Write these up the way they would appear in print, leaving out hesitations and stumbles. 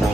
Hi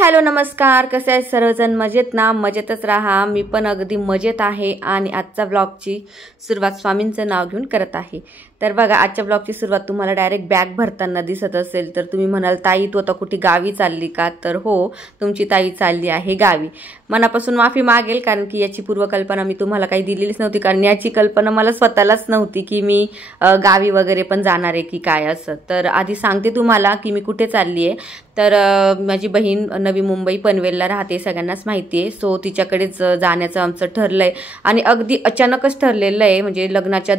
hello नमस्कार, कसे आहेत सर्वजण? मजेत ना? मजेतच राहा. मी पण अगदी मजेत आहे आणि आजचा ब्लॉगची सुरुवात स्वामींचं नाव घेऊन करत आहे. तर बघा, आजच्या ब्लॉगची सुरुवात तुम्हाला डायरेक्ट बॅग भरताना दिसत असेल तर तुम्ही म्हणाल ताई तू आता कुठे गावी चालली का? तर हो, तुमची ताई चालली आहे गावी. मनापासून माफी मागेल कारण की याची पूर्वकल्पना मी तुम्हाला काही दिलेलीच नव्हती, कारण याची कल्पना मला स्वतःलाच नव्हती की मी गावी वगैरे पण जाणार आहे की काय असं. तर आधी सांगते तुम्हाला की मी कुठे चालली आहे. तर माझी बहीण नवी मुंबई पनवेलला राहते, सगळ्यांनाच माहिती आहे. सो तिच्याकडेच जाण्याचं आमचं ठरलंय आणि अगदी अचानकच ठरलेलं आहे. म्हणजे लग्नाच्या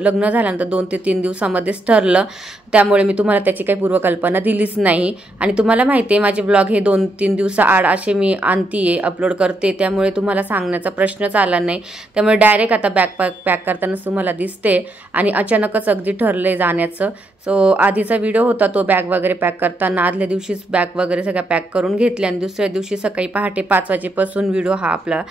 लग्न झाल्यानंतर 2 ते 3 दिवसामध्येच ठरलं. त्यामुळे मी तुम्हाला त्याची काही पूर्वकल्पना दिलीच नाही. आणि तुम्हाला माहिती आहे माझे ब्लॉग हे 2-3 दिवसाआड असे मी आणतीये, अपलोड करते, त्यामुळे तुम्हाला सांगण्याचा प्रश्नच आला नाही. त्यामुळे डायरेक्ट आता बॅग पॅक करतानाच तुम्हाला दिसते आणि अचानकच अगदी ठरलंय जाण्याचं. सो आधीचा व्हिडिओ होता तो बॅग वगैरे पॅक करताना, आदल्या दिवशीच बॅग वगैरे सगळ्या पॅक करून घेतल्या आणि दुसऱ्या दिवशी सकाळी पहाटे 5 वाजेपासून व्हिडिओ हा आपला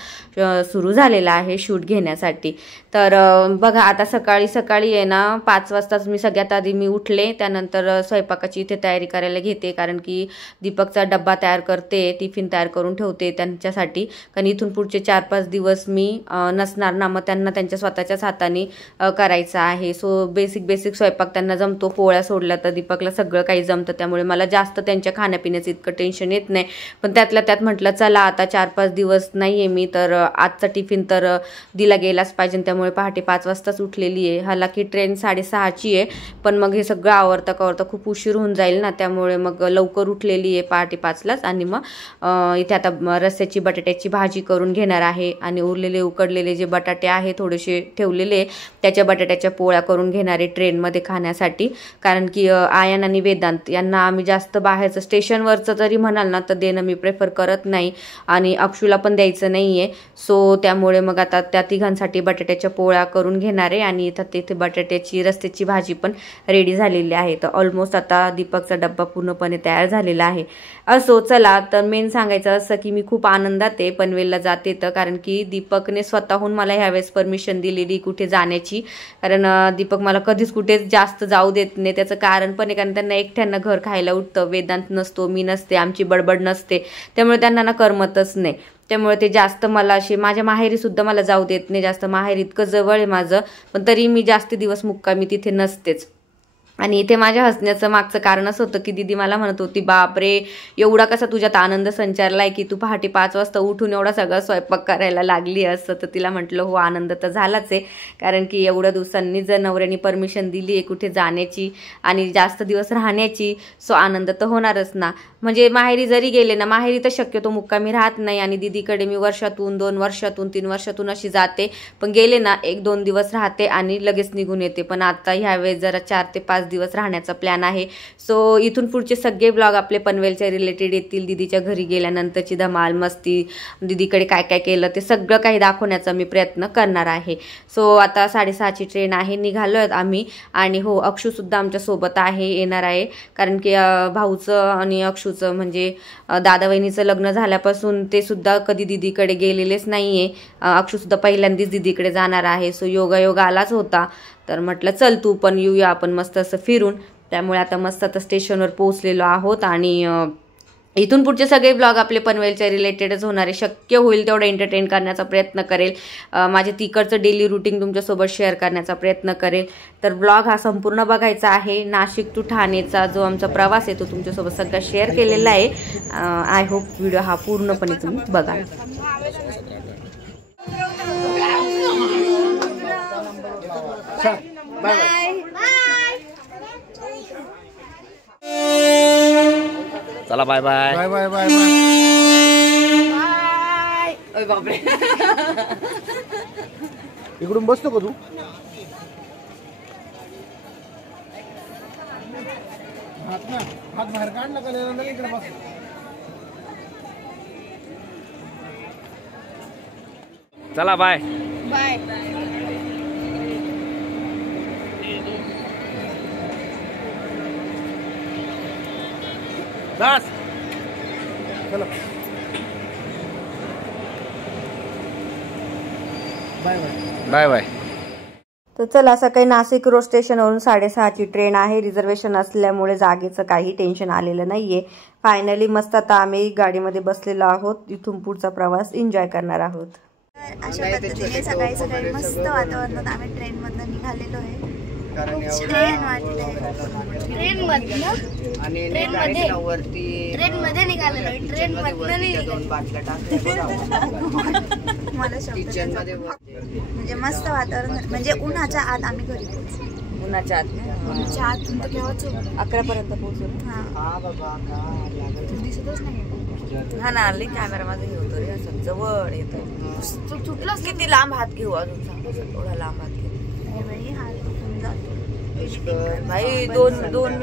सुरू झालेला आहे शूट घेण्यासाठी. तर बघा, आता सकाळी आहे ना 5 वाजताच मी सगळ्यात आधी मी उठले. त्यानंतर स्वयंपाकाची इथे तयारी करायला घेते, कारण की दीपकचा डब्बा तयार करते, टिफिन तयार करून ठेवते त्यांच्यासाठी. कारण इथून पुढचे 4-5 दिवस मी नसणार ना, मग त्यांना त्यांच्या स्वतःच्याच हाताने करायचा आहे. सो बेसिक स्वयंपाक त्यांना जमतो. पोळ्या सोडल्या तर दीपकला सगळं काही जमतं, त्यामुळे मला जास्त त्यांच्या खाण्यापिण्याचं इतकं टेन्शन येत नाही. पण त्यातल्या त्यात म्हटलं चला आता 4-5 दिवस नाही आहे मी, तर आजचा टिफिन तर दिला गेलाच पाहिजे. त्यामुळे पहाटे 5 वाजताच उठलेली आहे. हालाकी ट्रेन 6:30ची आहे, पण मग हे सगळं आवरता खूप उशीर होऊन जाईल ना, त्यामुळे मग लवकर उठलेली आहे पहाटे 5लाच. आणि मग इथे आता रस्स्याची बटाट्याची भाजी करून घेणार आहे आणि उकडलेले जे बटाटे आहे थोडेसे ठेवलेले, त्याच्या बटाट्याच्या पोळ्या करून घेणार आहे ट्रेनमध्ये खाण्यासाठी. कारण की आयन आणि वेदांत यांना आम्ही जास्त बाहेरचं स्टेशनवरचं जरी म्हणाल ना तर देणं मी प्रेफर करत नाही आणि अक्षूला पण द्यायचं नाही आहे. सो त्यामुळे मग आता त्या तिघांसाठी बटाट्याच्या पोळ्या करून घेणार आहे आणि इथं तिथे बटाट्याची रस्स्याची भाजी पण रेडी झालेली आहे. तर ऑलमोस्ट आता दीपकचा डब्बा पूर्णपणे तयार झालेला आहे. असो, चला तर मेन सांगायचं असं की मी खूप आनंदात आहे पनवेलला जाते तर, कारण की दीपकने स्वतःहून मला ह्यावेळेस परमिशन दिलेली कुठे जाण्याची. कारण दीपक मला कधीच कुठे जास्त जाऊ देत नाही. त्याचं कारण पण आहे, कारण त्यांना एकट्यांना घर खायला उठतं. वेदांत नसतो, मी नसते, आमची बडबड नसते, त्यामुळे त्यांना ना करमतच नाही. त्यामुळे ते जास्त मला असे माझ्या माहेरी सुद्धा मला जाऊ देत नाही जास्त. माहेर इतकं जवळ आहे माझं, पण तरी मी जास्त दिवस मुक्कामी तिथे नसतेच. आणि इथे माझ्या हसण्याचं मागचं कारण असं होतं की दीदी मला म्हणत होती, बापरे एवढा कसा तुझ्यात आनंद संचारलाय की तू पहाटे 5 वाजता उठून एवढा सगळा स्वयंपाक करायला लागली असं. तर तिला म्हटलं हो, आनंद तर झालाच आहे, कारण की एवढ्या दिवसांनी जर नवऱ्याने परमिशन दिली आहे कुठे जाण्याची आणि जास्त दिवस राहण्याची, सो आनंद तर होणारच ना. म्हणजे माहेरी जरी गेले ना, माहेरी तर शक्यतो मुक्कामी राहत नाही आणि दीदीकडे मी वर्षातून 2 वर्षातून 3 वर्षातून अशी जाते. पण गेले ना 1-2 दिवस राहते आणि लगेच निघून येते. पण आता ह्यावेळेस जरा 4 ते 5 दिवस राहण्याचा प्लॅन आहे. सो इथून पुढचे सगळे ब्लॉग आपले पनवेलच्या रिलेटेड येतील. दीदीच्या घरी गेल्यानंतरची धमाल मस्ती, दीदीकडे काय काय केलं ते सगळं काही दाखवण्याचा मी प्रयत्न करणार आहे. सो आता 6:30ची ट्रेन आहे, निघालोय आम्ही. आणि हो, अक्षूसुद्धा आमच्यासोबत आहे, येणार आहे. कारण की भाऊचं आणि अक्षूचं म्हणजे दादा वहिनीचं लग्न झाल्यापासून ते सुद्धा कधी दीदीकडे गेलेलेच नाही आहे. अक्षूसुद्धा पहिल्यांदाच दीदीकडे जाणार आहे. सो योगायोग आलाच होता, तर म्हटलं चल तू पण येऊया आपण मस्त असं फिरून. त्यामुळे आता मस्त आता स्टेशनवर पोहोचलेलो आहोत आणि इथून पुढचे सगळे ब्लॉग आपले पनवेलच्या रिलेटेडच होणार आहे. शक्य होईल तेवढं एंटरटेन करण्याचा प्रयत्न करेल. माझे तिकडचं डेली रुटीन तुमच्यासोबत शेअर करण्याचा प्रयत्न करेल. तर ब्लॉग हा संपूर्ण बघायचा आहे. नाशिक टू ठाणेचा जो आमचा प्रवास आहे तो तुमच्यासोबत सगळा शेअर केलेला आहे. आय होप व्हिडिओ हा पूर्णपणे तुम्ही बघा. चला bye bye bye bye bye bye. बापरे, इकडून बसतो का तू? हात बाहेर काढ ना, का इकडे बस. चला बाय बाय. बस. चला बाय बाय बाय बाय. तर चला, सकाळी नाशिक रोड स्टेशनवरून 6:30ची ट्रेन आहे. रिझर्वेशन असल्यामुळे जागेचं काही टेन्शन आलेलं नाहीये. फायनली मस्त आता आम्ही गाडीमध्ये बसलेलो आहोत. इथून पुढचा प्रवास एन्जॉय करणार आहोत. अशा पद्धतीने सकाळी सकाळी मस्त वातावरणात आम्ही ट्रेन मधनं निघालेलो आहे. म्हणजे मस्त वातावरण, म्हणजे उन्हाच्या आत आम्ही घरी पोहोचलो. उन्हाच्या आत 11 पर्यंत पोहोचलो. दिसतच नाही. हा ना, आली कॅमेरा माझा हे होतो रे, असं जवळ येतो. तुटलाच किती लांब हात घेऊ अजून, सांगतो थोडा लांब हात घेऊ भाई. 2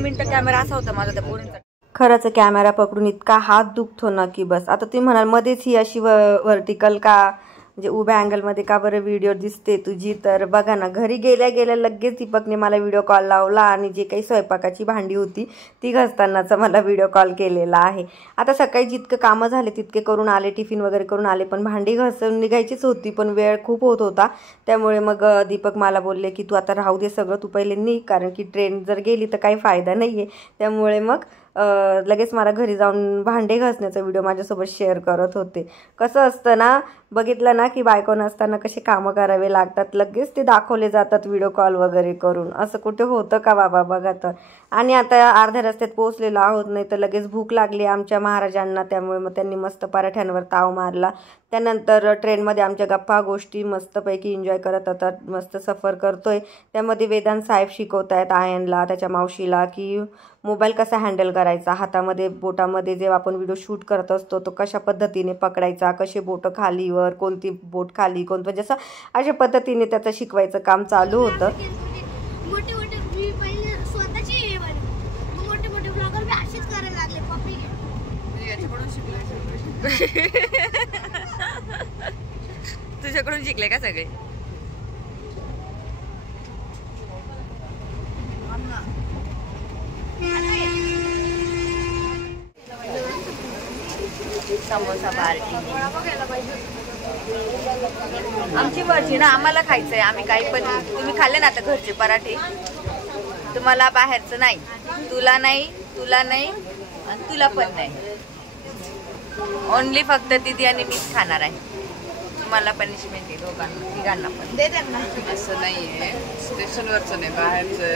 मिनिटं कॅमेरा असा होता माझा त्या पोरींचा. खरंच कॅमेरा पकडून इतका हात दुखतो ना की बस. आता तुम्ही म्हणाल मध्येच ही अशी व्हर्टिकल का, म्हणजे उभ्या अँगलमध्ये का बरं व्हिडिओ दिसते तुझी. तर बघा ना, घरी गेल्या गेल्या लगेच दीपकने मला व्हिडिओ कॉल लावला आणि जे काही स्वयंपाकाची भांडी होती ती घासतानाचा मला व्हिडिओ कॉल केलेला आहे. आता सकाळी जितकं कामं झाले तितके करून आले, टिफिन वगैरे करून आले, पण भांडी घासून निघायचीच होती, पण वेळ खूप होत होता. त्यामुळे मग दीपक मला बोलले की तू आता राहू दे सगळं, तू पहिले निघ, कारण की ट्रेन जर गेली तर काही फायदा नाही आहे. त्यामुळे मग लगेच मला घरी जाऊन भांडे घासण्याचा व्हिडिओ माझ्यासोबत शेअर करत होते. कसं असतं ना, बघितलं ना की बायको नसताना कसे कामं करावे लागतात, लगेच ते दाखवले जातात व्हिडिओ कॉल वगैरे करून. असं कुठे होतं का बाबा, बघा तर. आणि आता अर्ध्या रस्त्यात पोहोचलेलो आहोत, नाही तर लगेच भूक लागली आमच्या महाराजांना. त्यामुळे मग त्यांनी मस्त पराठ्यांवर ताव मारला. त्यानंतर ट्रेनमध्ये आमच्या गप्पा गोष्टी मस्तपैकी एन्जॉय करत होतात. मस्त सफर करतोय. त्यामध्ये वेदांत साहेब शिकवत आहेत आयनला, त्याच्या मावशीला, की मोबाईल कसा हँडल करायचा, हातामध्ये बोटामध्ये जेव्हा आपण व्हिडिओ शूट करत असतो तो कशा पद्धतीने पकडायचा, कसे बोटं खालीवर, कोणती बोट खाली, कोणतं, जसं अशा पद्धतीने त्याचं शिकवायचं काम चालू होतं. तुझ्याकडून शिकले का सगळे? समोसा पार्टी आमची मर्जी ना, आम्हाला खायचंय, आम्ही काही पण. तुम्ही खाल्ले ना आता घरचे पराठे, तुम्हाला बाहेरचं नाही, तुला नाही, तुला नाही आणि तुला पण नाही. ओनली फक्त दीदी आणि मीच खाणार आहे. तुम्हाला पनिशमेंट आहे दोघांना, तिघांना पण. दे त्यांना. असं नाहीये, स्टेशनवरचं नाही, बाहेरचं.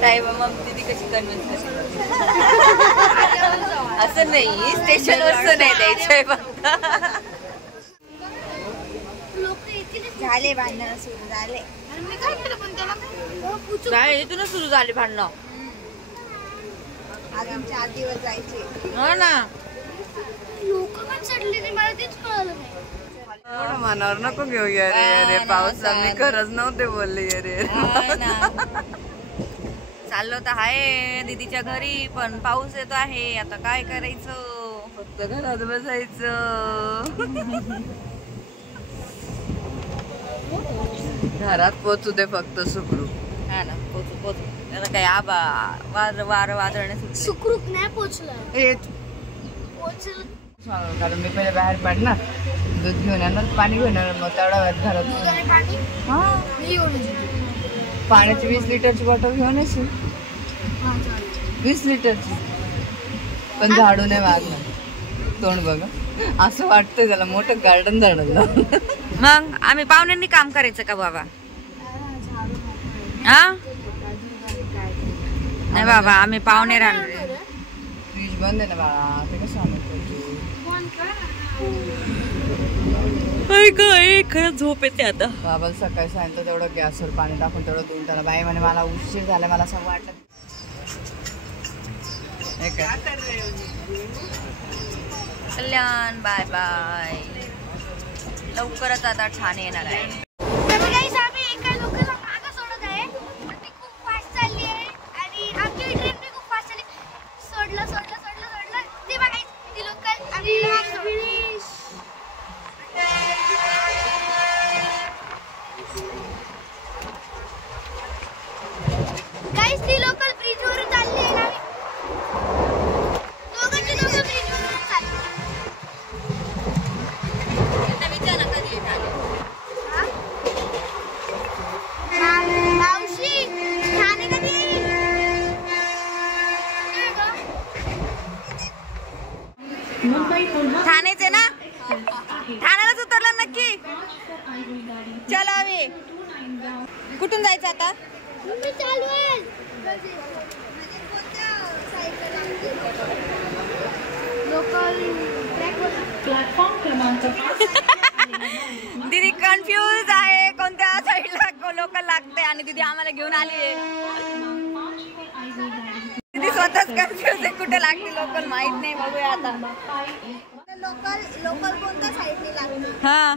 काय मग दीदी कशी कन्व्हिन्स करते? असं नाही, स्टेशनवरचं नाही द्यायचंय फक्त. झाले भांडण सुरू झाले. काय इथूनच सुरू झाले भांडणं. अजून 4 दिवस जायचे. हो ना, लोक पण चढले नाही, मला तेच कळलं नाही. मनावर नको घेऊ अरे पाऊस, आम्ही खरंच नव्हते बोलले अरे. चाललो तर आहे दीदीच्या घरी, पण पाऊस येतो आहे. आता काय करायचं, फक्त घरात बसायचं. घरात पोचू दे फक्त सुखरूप. हा ना, पोचू. आता काय वार वादळणे सुखरूप नाही पोचलं. कारण मी पहिले बाहेर पडणार, दूध घेऊन येणार, पाणी घेऊन येणार, मग तेवढा वेळ घरात. पाण्याची 20 लिटरची बॉटल घेऊन येशील. 20 लिटरची, पण झाडू नाही मारलं. तोंड बघा, असं वाटतंय त्याला मोठं गार्डन झाडलं. मग आम्ही पाहुण्यांनी काम करायचं का बाबा? हा नाही बाबा, आम्ही पाहुणे राहणार. फ्रीज बंद आहे ना बाळा, ते कसं खरंच झोप येते आता. बाबा सकाळी सांगितलं तेवढं गॅसवर पाणी टाकून तेवढं धुवून त्याला. बाई म्हणे मला उशीर झाला, मला असं वाटलं. कल्याण बाय बाय, लवकरच आता ठाणे येणार आहे. ठाण्याचे ना, ठाण्यालाच उतरला नक्की. चला वे, कुठून जायचं आता? दीदी कन्फ्यूज आहे कोणत्या साईडला लोकल लागते आणि दीदी आम्हाला घेऊन आली आहे. दीदी स्वतःच कन्फ्यूज आहे कुठे लागते लोकल माहित नाही. बघूया आता लोकल कोणत्या साईडने लागते. हा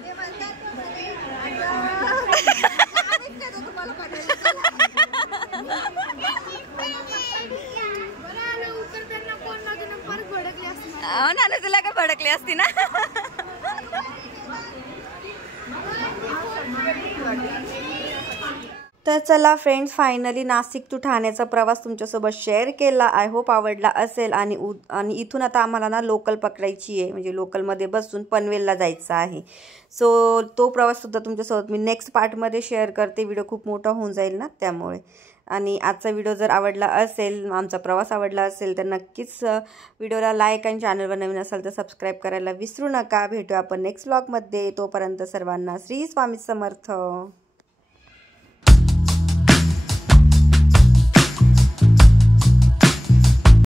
हो ना, तुला काय भडकली असती ना. तर चला फ्रेंड्स, फायनली नाशिक टू ठाण्याचा प्रवास तुमच्यासोबत शेअर केला. आय होप आवडला असेल. आणि इथून आता आम्हाला ना लोकल पकडायची आहे, म्हणजे लोकलमध्ये बसून पनवेलला जायचं आहे. सो तो प्रवाससुद्धा तुमच्यासोबत मी नेक्स्ट पार्टमध्ये शेअर करते. व्हिडिओ खूप मोठा होऊन जाईल ना, त्यामुळे. आणि आजचा व्हिडिओ जर आवडला असेल, आमचा प्रवास आवडला असेल, तर नक्कीच व्हिडिओला लाईक आणि चॅनलवर नवीन असाल तर सबस्क्राईब करायला विसरू नका. भेटूया आपण नेक्स्ट व्लॉगमध्ये. तोपर्यंत सर्वांना श्री स्वामी समर्थ.